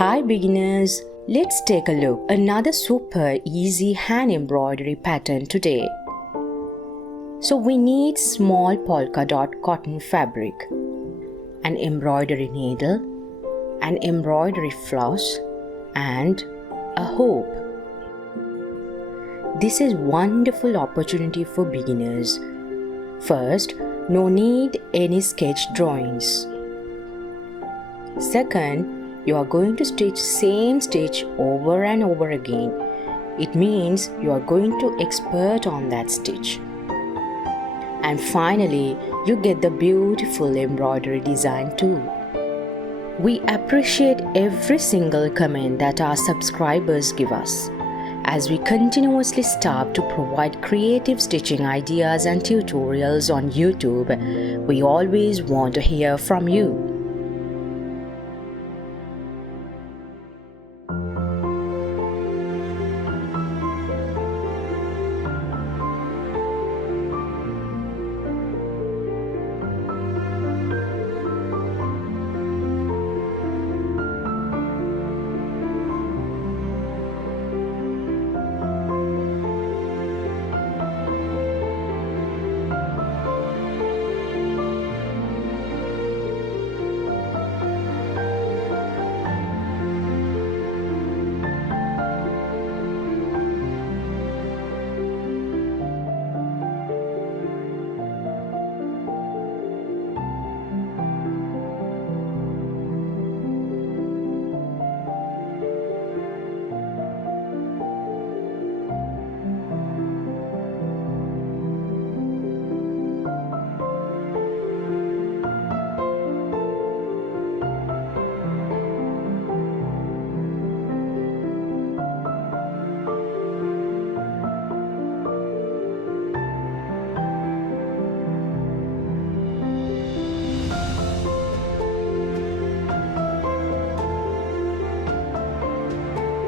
Hi beginners, let's take a look at another super easy hand embroidery pattern today. So we need small polka dot cotton fabric, an embroidery needle, an embroidery floss and a hoop. This is wonderful opportunity for beginners. First, no need any sketch drawings. Second, you are going to stitch same stitch over and over again. It means you are going to expert on that stitch. And finally, you get the beautiful embroidery design too. We appreciate every single comment that our subscribers give us. As we continuously strive to provide creative stitching ideas and tutorials on YouTube, we always want to hear from you.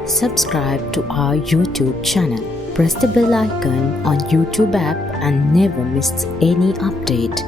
Subscribe to our YouTube channel. Press the bell icon on YouTube app and never miss any update.